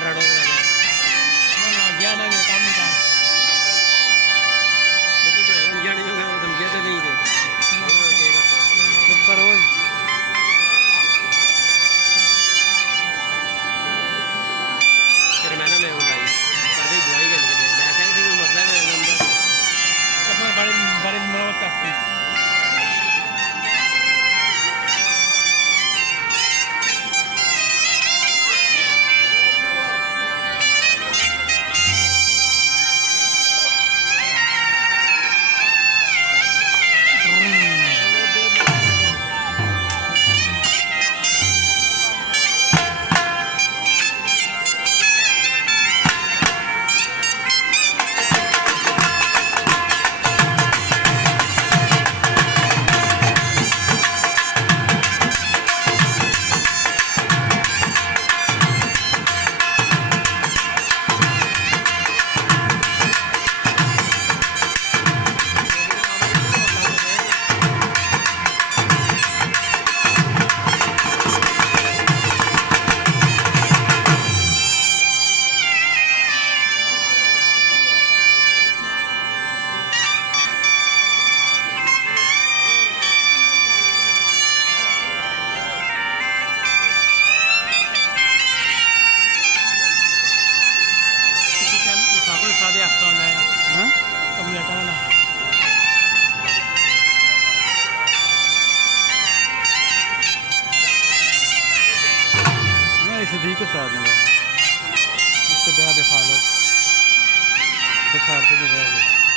ਕਰ ਰੜੋ ਨਾ ਗਿਆ ਨਾ ਕੰਮ ਹੀ ਕੰਮ ਤੇ ਭੈਣ ਜਾਣੀ ਜੋ ਉਹ ਧਮਕੀਆਂ ਤੇ ਨਹੀਂ ਦੇ ਚੁੱਪ ਕਰੋ ਓਏ ਫਿਰ ਮੈਂ ਉਹ ਲਾਈ ਕਰਦੇ ਜਵਾਈ ਗੱਲ ਕਰਦੇ ਮੈਂ ਕਿਹਾ ਵੀ ਕੋਈ ਮਸਲਾ ਹੈ ਅੰਦਰ अपना बड़े बड़े मरम्मत करते हैं सादे हफ्ता होना है हाँ कमरे का ना नहीं सदी को साथ में इससे ब्याह दिखा लो बस हार के